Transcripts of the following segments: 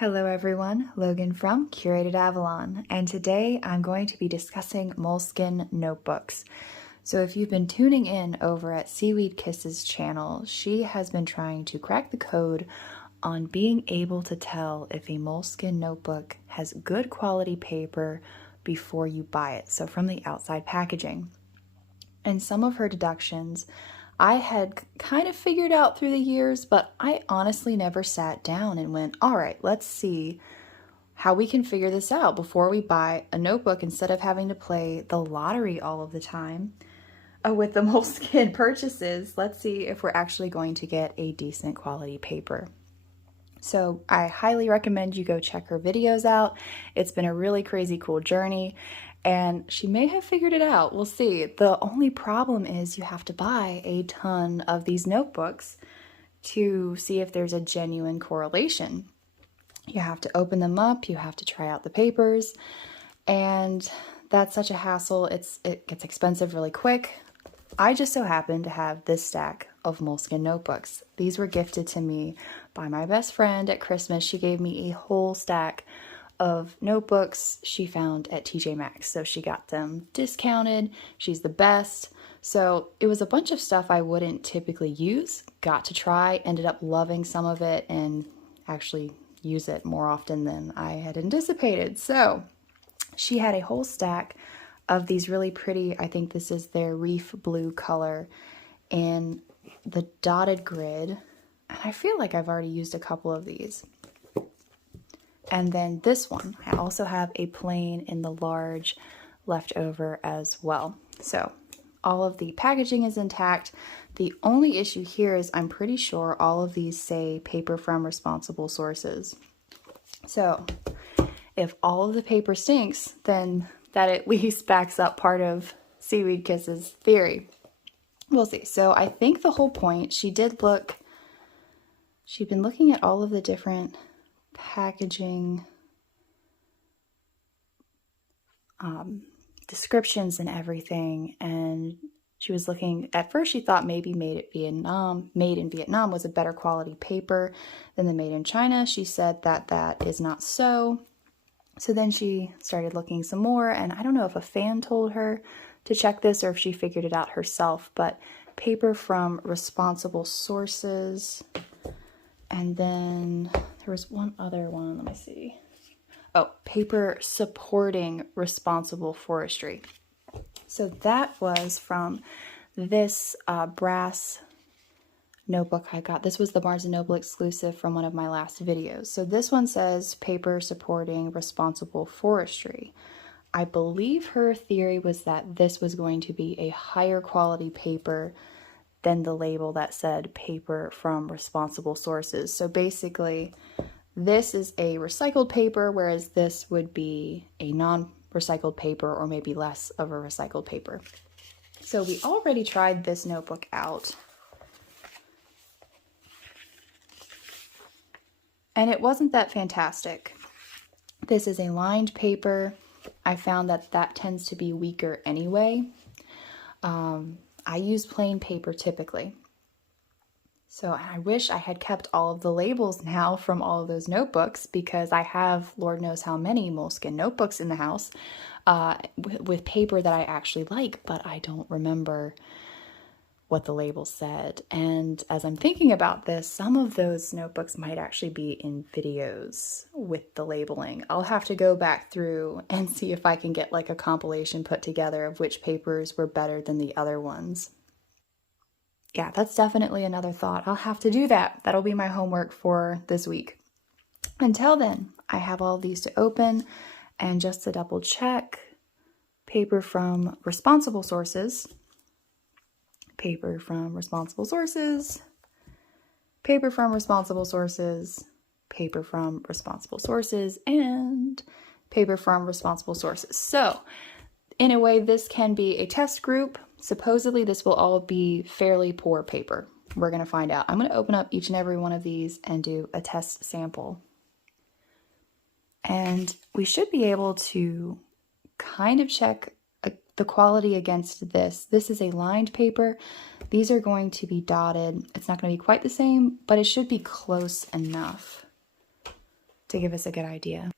Hello everyone, Logan from Curated Avalon, and today I'm going to be discussing Moleskine notebooks. So if you've been tuning in over at Seaweed Kiss's channel, she has been trying to crack the code on being able to tell if a Moleskine notebook has good quality paper before you buy it, so from the outside packaging. And some of her deductions I had kind of figured out through the years, but I honestly never sat down and went, all right, let's see how we can figure this out before we buy a notebook instead of having to play the lottery all of the time with the Moleskine purchases. Let's see if we're actually going to get a decent quality paper. So I highly recommend you go check her videos out. It's been a really crazy cool journey. And she may have figured it out. We'll see. The only problem is you have to buy a ton of these notebooks to see if there's a genuine correlation. You have to open them up, you have to try out the papers, and that's such a hassle. It gets expensive really quick. I just so happen to have this stack of Moleskine notebooks. These were gifted to me by my best friend at Christmas. She gave me a whole stack of notebooks she found at TJ Maxx. So she got them discounted. She's the best. So it was a bunch of stuff I wouldn't typically use, got to try, ended up loving some of it and actually use it more often than I had anticipated. So she had a whole stack of these really pretty, I think this is their reef blue color, in the dotted grid. And I feel like I've already used a couple of these. And then this one, I also have a plain in the large left over as well. So all of the packaging is intact. The only issue here is I'm pretty sure all of these say paper from responsible sources. So if all of the paper stinks, then that at least backs up part of Seaweed Kiss's theory. We'll see. So I think the whole point, she'd been looking at all of the different packaging descriptions and everything, and she was looking, at first she thought maybe made in Vietnam was a better quality paper than the made in China. She said that that is not so. So then she started looking some more, and I don't know if a fan told her to check this or if she figured it out herself, but paper from responsible sources. And then there was one other one, let me see. Oh, paper supporting responsible forestry. So that was from this brass notebook I got. This was the Barnes & Noble exclusive from one of my last videos. So this one says paper supporting responsible forestry. I believe her theory was that this was going to be a higher quality paper than the label that said paper from responsible sources. So basically, this is a recycled paper, whereas this would be a non-recycled paper or maybe less of a recycled paper. So we already tried this notebook out. And it wasn't that fantastic. This is a lined paper. I found that that tends to be weaker anyway. I use plain paper typically. So I wish I had kept all of the labels now from all of those notebooks, because I have Lord knows how many Moleskine notebooks in the house with paper that I actually like, but I don't remember what the label said. And as I'm thinking about this, some of those notebooks might actually be in videos with the labeling. I'll have to go back through and see if I can get like a compilation put together of which papers were better than the other ones. Yeah, that's definitely another thought. I'll have to do that. That'll be my homework for this week. Until then, I have all of these to open, and just to double check, paper from responsible sources, paper from responsible sources, paper from responsible sources, paper from responsible sources, and paper from responsible sources. So in a way, this can be a test group. Supposedly this will all be fairly poor paper. We're going to find out. I'm going to open up each and every one of these and do a test sample. And we should be able to kind of check the quality against this. This is a lined paper. These are going to be dotted. It's not going to be quite the same, but it should be close enough. to give us a good idea.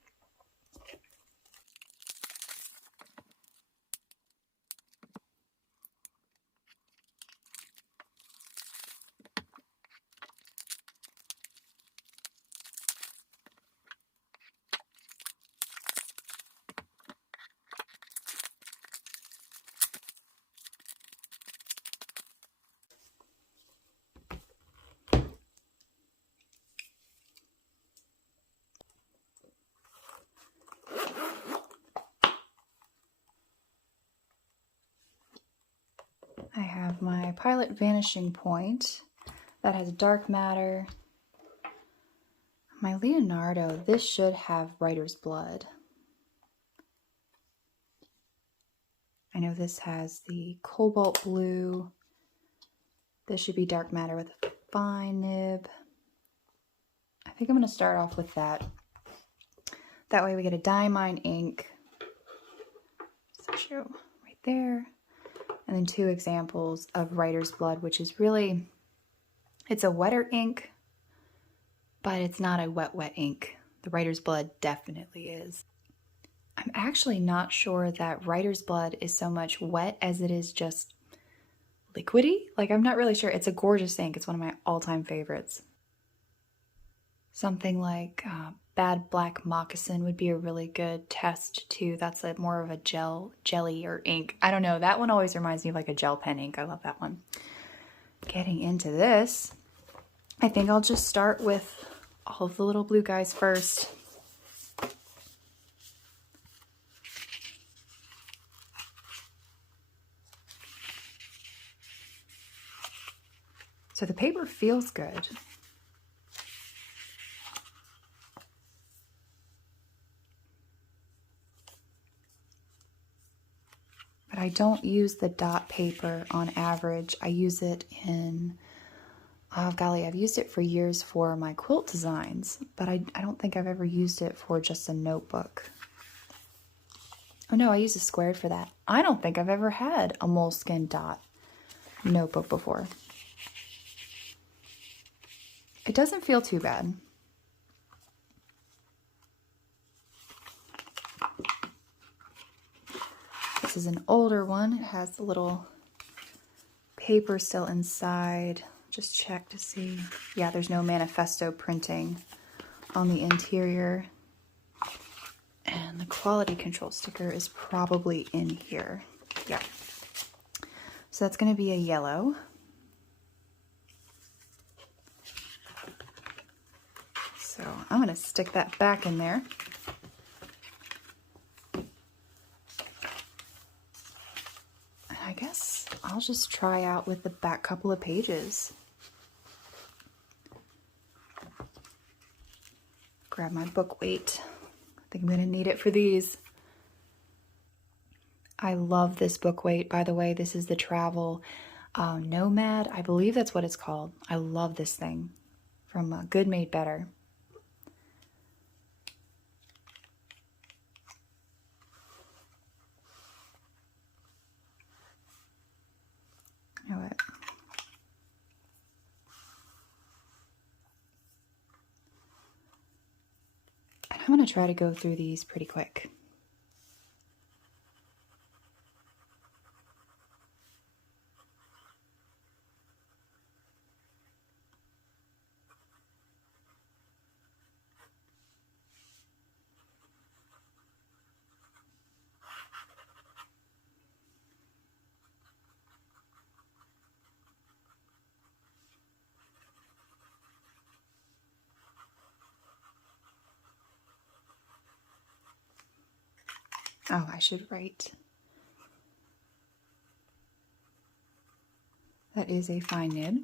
I have my Pilot Vanishing Point that has dark matter. My Leonardo, this should have writer's blood. I know this has the cobalt blue. This should be dark matter with a fine nib. I think I'm going to start off with that. That way we get a diamine ink. Show right there. And then 2 examples of writer's blood, which is really, it's a wetter ink, but it's not a wet ink. The writer's blood definitely is. I'm actually not sure that writer's blood is so much wet as it is just liquidy. Like, I'm not really sure. It's a gorgeous ink. It's one of my all-time favorites. Something like Bad Black Moccasin would be a really good test too. That's more of a jelly or ink. I don't know. That one always reminds me of like a gel pen ink. I love that one. Getting into this, I think I'll just start with all of the little blue guys first. So the paper feels good. But I don't use the dot paper on average. I use it in, oh golly, I've used it for years for my quilt designs, but I don't think I've ever used it for just a notebook. Oh no, I use a squared for that. I don't think I've ever had a Moleskine dot notebook before. It doesn't feel too bad. This is an older one. It has the little paper still inside. Just check to see. Yeah, there's no manifesto printing on the interior. And the quality control sticker is probably in here. Yeah. So that's going to be a yellow. So I'm going to stick that back in there. I guess I'll just try out with the back couple of pages. Grab my book weight. I think I'm going to need it for these. I love this book weight, by the way. This is the Travel Nomad. I believe that's what it's called. I love this thing from Good Made Better. You know what? I'm going to try to go through these pretty quick. Oh, I should write. That is a fine nib.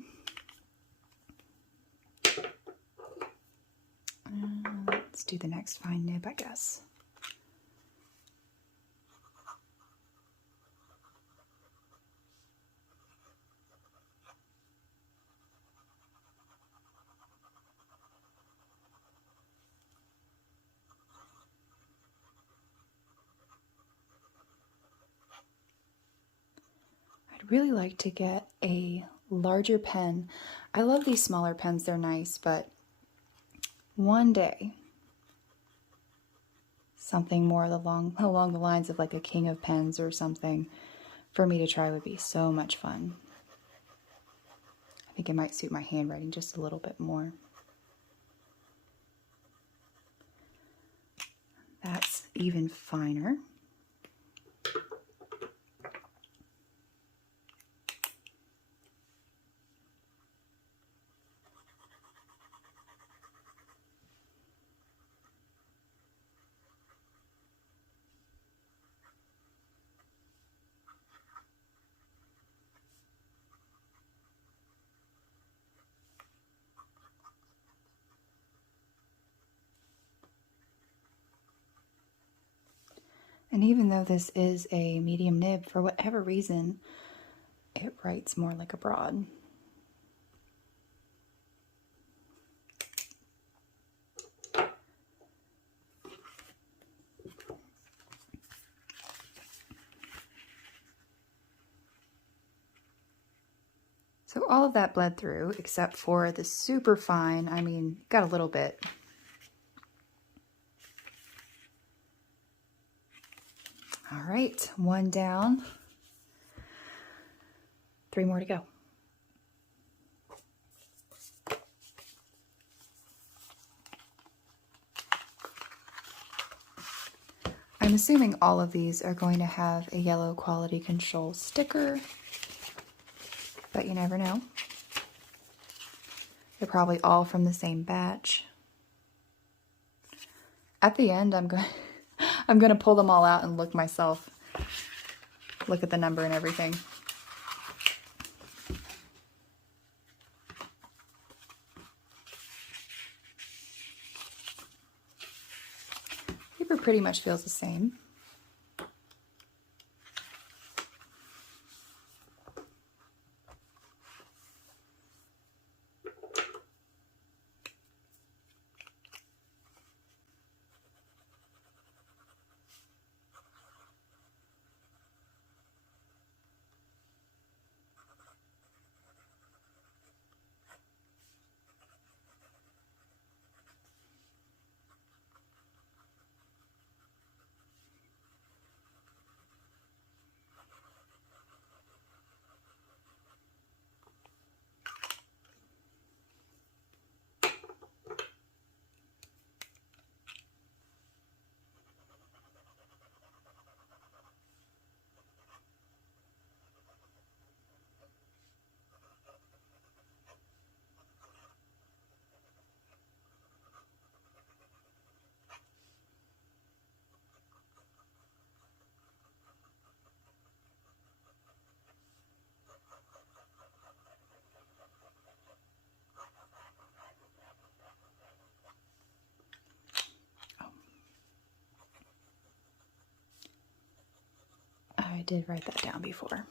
Let's do the next fine nib, I guess. I'd really like to get a larger pen. I love these smaller pens, they're nice, but one day something more along the lines of like a king of pens or something for me to try would be so much fun. I think it might suit my handwriting just a little bit more. That's even finer. And even though this is a medium nib, for whatever reason, it writes more like a broad. So all of that bled through, except for the super fine, I mean, got a little bit. All right, one down, 3 more to go. I'm assuming all of these are going to have a yellow quality control sticker, but you never know. They're probably all from the same batch. At the end, I'm going to pull them all out and look myself. Look at the number and everything. Paper pretty much feels the same. I did write that down before.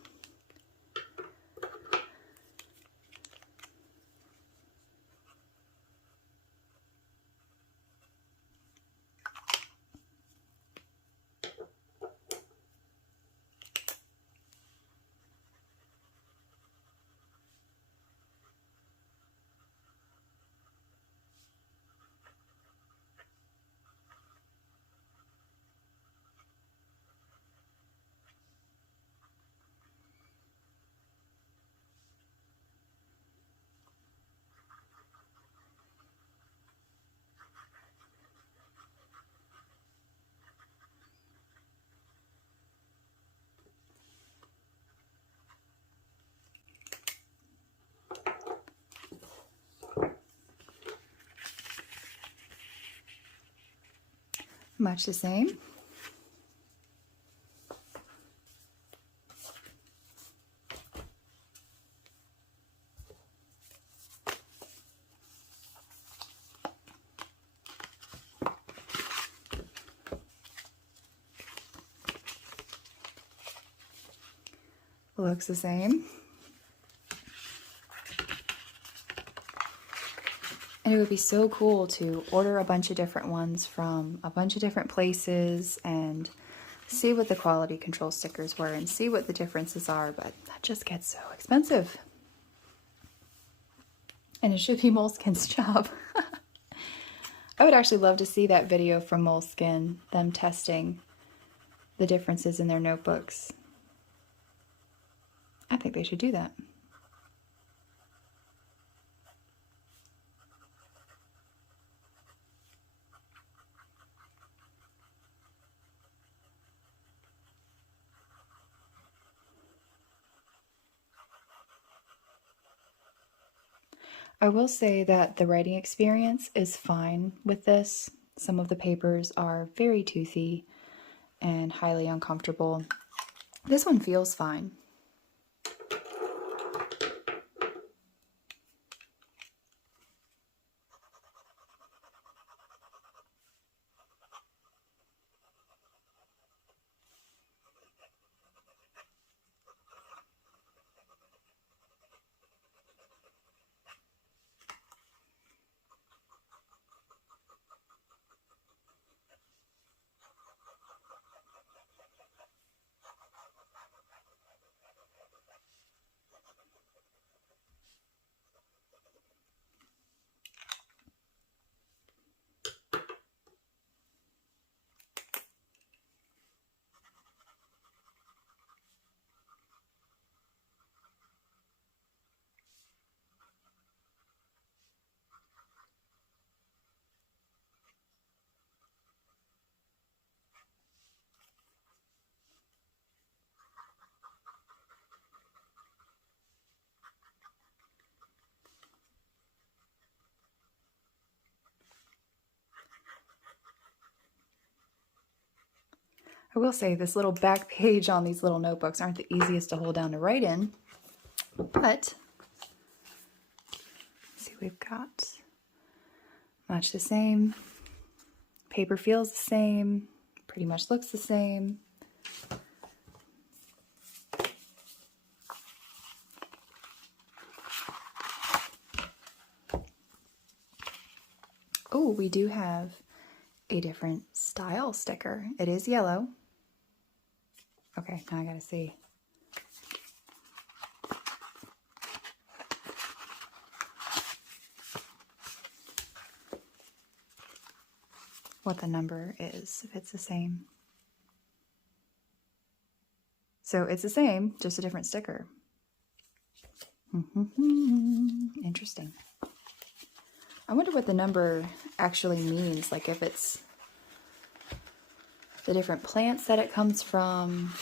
Much the same. Looks the same. And it would be so cool to order a bunch of different ones from a bunch of different places and see what the quality control stickers were and see what the differences are, but that just gets so expensive. And it should be Moleskine's job. I would actually love to see that video from Moleskine, them testing the differences in their notebooks. I think they should do that. I will say that the writing experience is fine with this. Some of the papers are very toothy and highly uncomfortable. This one feels fine. I will say this little back page on these little notebooks aren't the easiest to hold down to write in, but let's see, we've got much the same. Paper feels the same, pretty much looks the same. Oh, we do have a different style sticker. It is yellow. Okay, now I gotta see. What the number is, if it's the same. So it's the same, just a different sticker. Interesting. I wonder what the number actually means, like if it's the different plants that it comes from,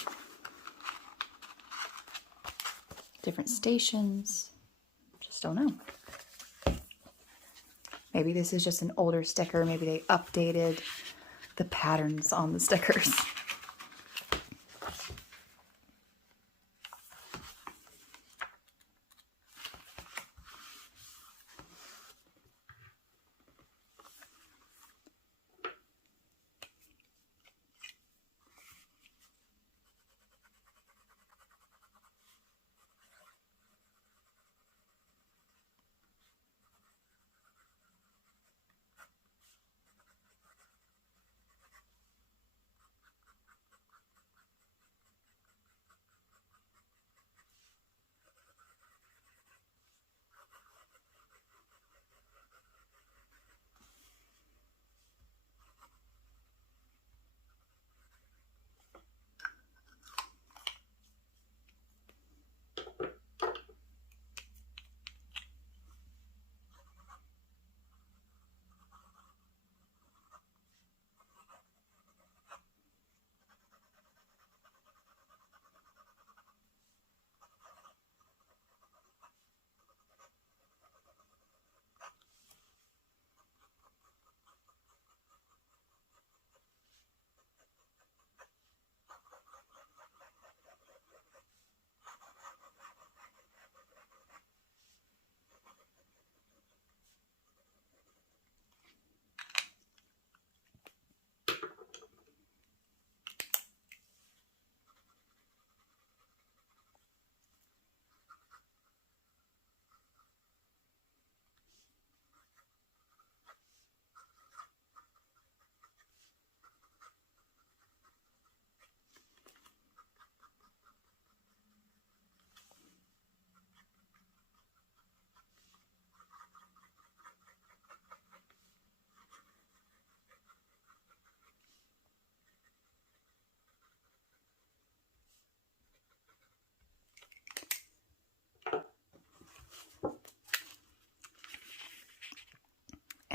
different stations, just don't know. Maybe this is just an older sticker, maybe they updated the patterns on the stickers.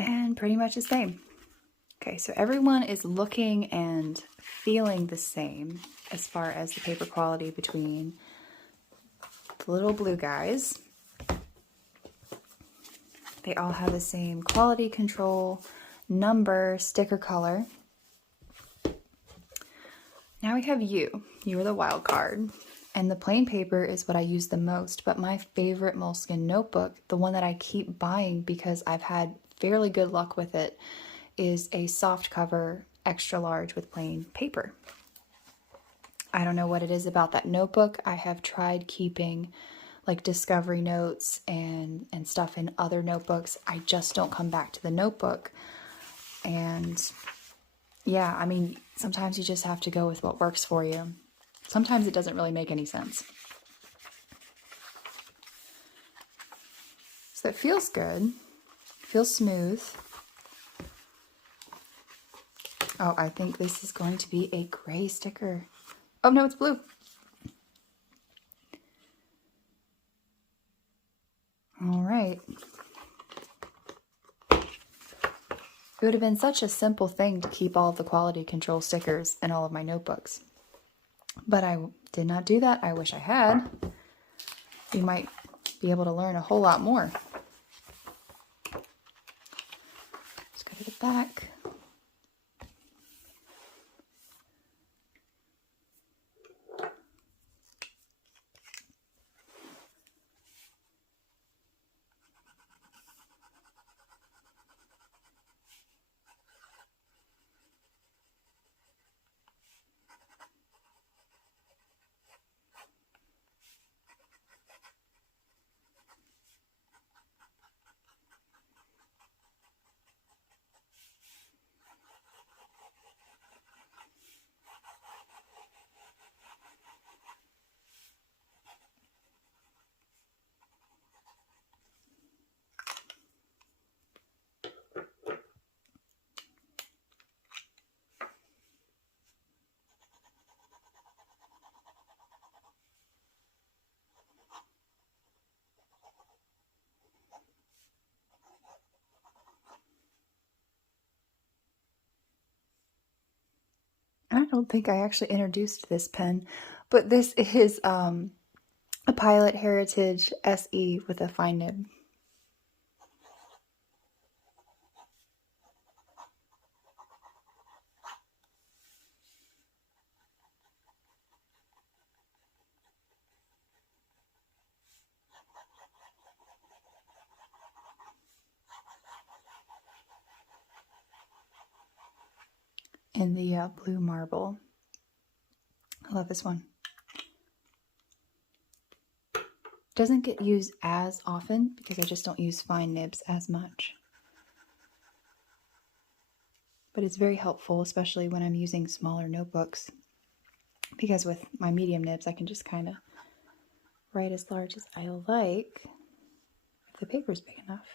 and pretty much the same. Okay, so everyone is looking and feeling the same as far as the paper quality between the little blue guys. They all have the same quality control, number, sticker color. Now we have you. You're the wild card. And the plain paper is what I use the most, but my favorite Moleskine notebook, the one that I keep buying because I've had fairly good luck with it, is a soft cover extra large with plain paper. I don't know what it is about that notebook. I have tried keeping like discovery notes and stuff in other notebooks. I just don't come back to the notebook. And yeah, I mean, sometimes you just have to go with what works for you. Sometimes it doesn't really make any sense. So it feels good. Feels smooth. Oh, I think this is going to be a gray sticker. Oh no, it's blue. All right. It would have been such a simple thing to keep all of the quality control stickers in all of my notebooks. But I did not do that. I wish I had. You might be able to learn a whole lot more. Let's go to the back. I don't think I actually introduced this pen, but this is a Pilot Heritage SE with a fine nib. In the blue marble. I love this one. Doesn't get used as often because I just don't use fine nibs as much. But it's very helpful, especially when I'm using smaller notebooks, because with my medium nibs I can just kind of write as large as I like if the paper's big enough.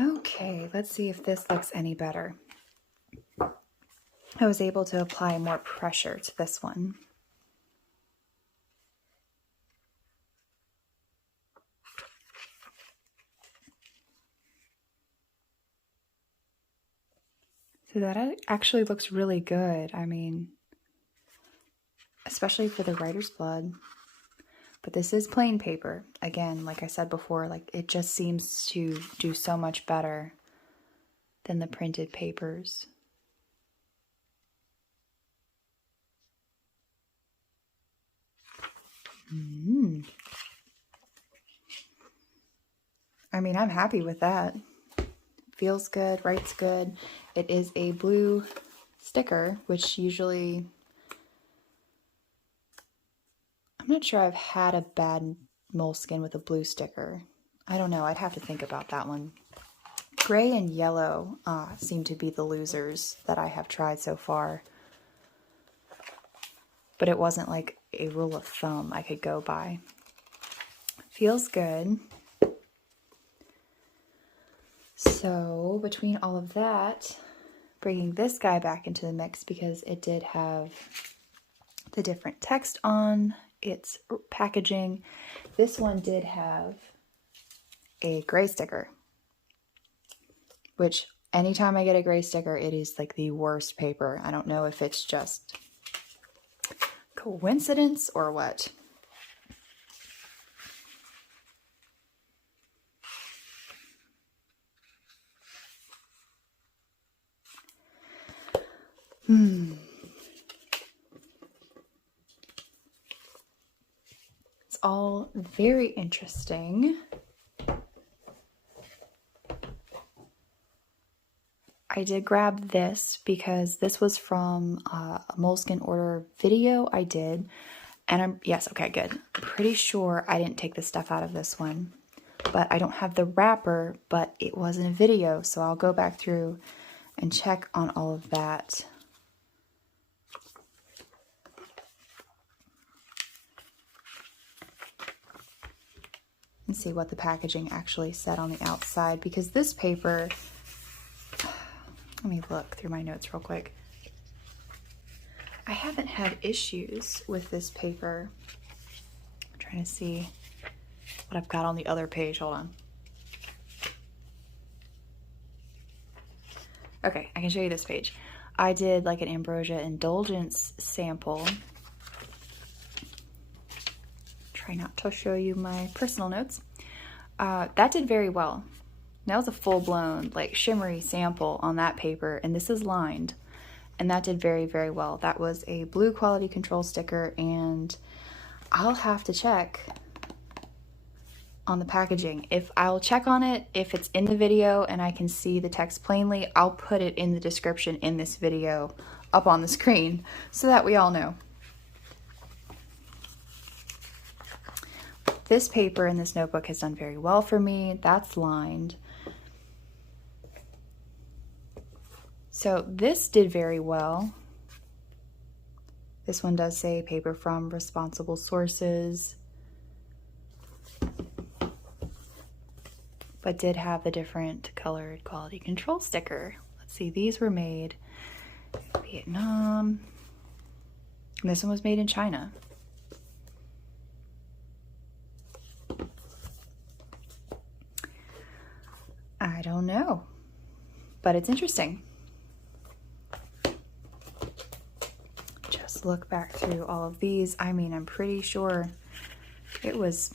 Okay, let's see if this looks any better. I was able to apply more pressure to this one. So that actually looks really good. I mean, especially for the writer's blood. But this is plain paper. Again, like I said before, like it just seems to do so much better than the printed papers. I mean, I'm happy with that. Feels good, writes good. It is a blue sticker, which usually I'm not sure I've had a bad Moleskine with a blue sticker. I don't know. I'd have to think about that one. Gray and yellow seem to be the losers that I have tried so far. But it wasn't like a rule of thumb I could go by. Feels good. So between all of that, bringing this guy back into the mix because it did have the different text on its packaging. This one did have a gray sticker, which anytime I get a gray sticker, it is like the worst paper. I don't know if it's just coincidence or what. It's all very interesting. I did grab this because this was from a Moleskine order video I did. And yes, okay, good. I'm pretty sure I didn't take the stuff out of this one. But I don't have the wrapper, but it was in a video. So I'll go back through and check on all of that. And see what the packaging actually said on the outside. Because this paper... Let me look through my notes real quick. I haven't had issues with this paper. I'm trying to see what I've got on the other page. Hold on. Okay, I can show you this page. I did like an Ambrosia Indulgence sample. Try not to show you my personal notes. That did very well. That was a full-blown, like, shimmery sample on that paper, and this is lined, and that did very, very well. That was a blue quality control sticker, and I'll have to check on the packaging. I'll check on it, if it's in the video and I can see the text plainly, I'll put it in the description in this video up on the screen so that we all know. This paper in this notebook has done very well for me. That's lined. So this did very well. This one does say paper from responsible sources, but did have the different colored quality control sticker. Let's see, these were made in Vietnam. And this one was made in China. I don't know, but it's interesting. Just look back through all of these. I mean, I'm pretty sure it was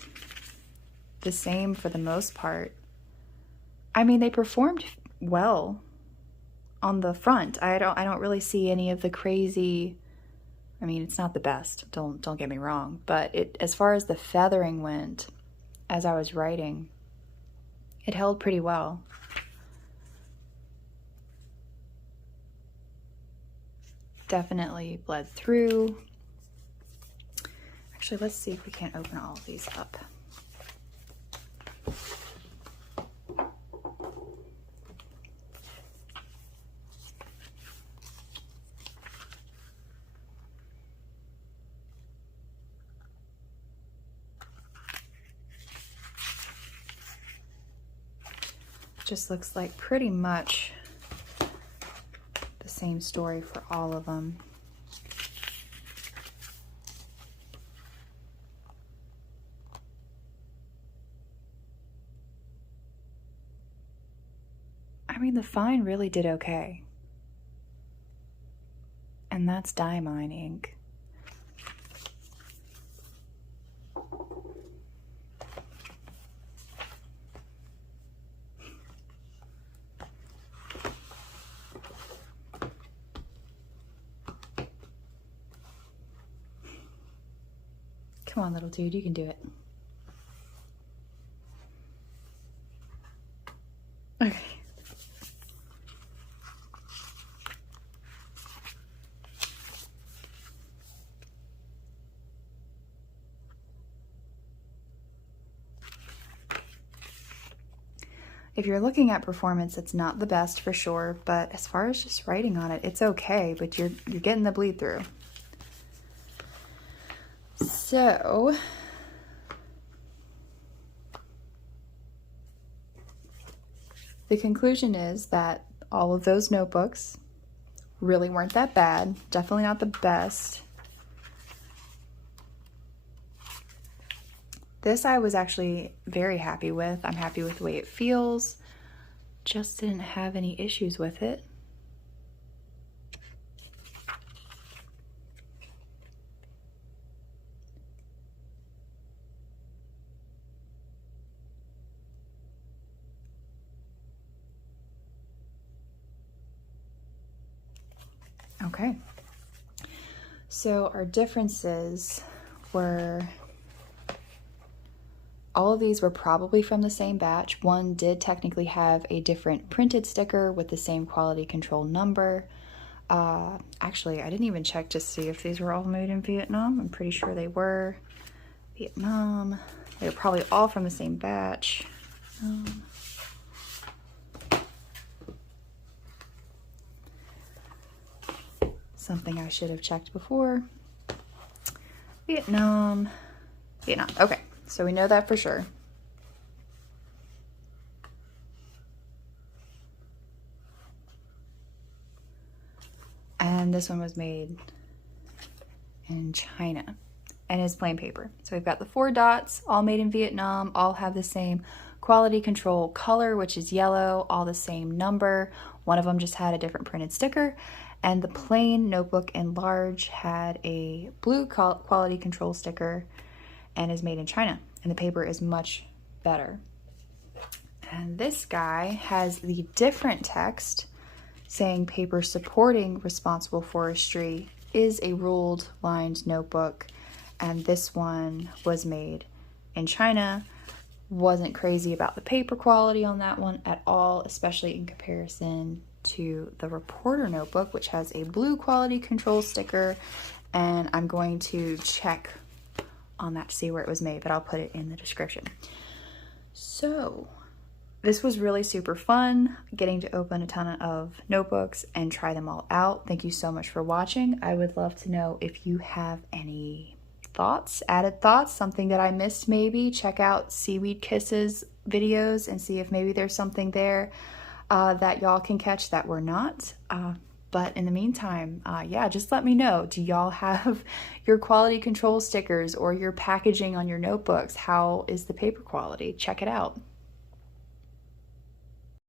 the same for the most part. I mean, they performed well on the front. I don't really see any of the crazy. I mean, it's not the best. Don't get me wrong, but as far as the feathering went, as I was writing, it held pretty well. Definitely bled through. Actually, let's see if we can't open all of these up. Just looks like pretty much the same story for all of them. I mean, the fine really did okay. And that's Diamine ink. Come on, little dude, you can do it. Okay. If you're looking at performance, it's not the best for sure, but as far as just writing on it, it's okay, but you're getting the bleed through. So the conclusion is that all of those notebooks really weren't that bad, definitely not the best. This I was actually very happy with. I'm happy with the way it feels. Just didn't have any issues with it. Okay. So our differences were, all of these were probably from the same batch. One did technically have a different printed sticker with the same quality control number. Actually, I didn't even check to see if these were all made in Vietnam. I'm pretty sure they were. Vietnam. They were probably all from the same batch. Something I should have checked before. Vietnam. Okay, so we know that for sure. And this one was made in China and is plain paper. So we've got the 4 dots, all made in Vietnam, all have the same quality control color, which is yellow, all the same number. One of them just had a different printed sticker. And the plain notebook in large had a blue quality control sticker and is made in China. And the paper is much better. And this guy has the different text saying paper supporting responsible forestry is a ruled lined notebook. And this one was made in China. Wasn't crazy about the paper quality on that one at all, especially in comparison to the reporter notebook, which has a blue quality control sticker, and I'm going to check on that to see where it was made, but I'll put it in the description. So this was really super fun, getting to open a ton of notebooks and try them all out. Thank you so much for watching. I would love to know if you have any thoughts, added thoughts, something that I missed maybe. Check out Seaweed Kisses videos and see if maybe there's something there that y'all can catch that we're not. But in the meantime, yeah, just let me know. Do y'all have your quality control stickers or your packaging on your notebooks? How is the paper quality? Check it out.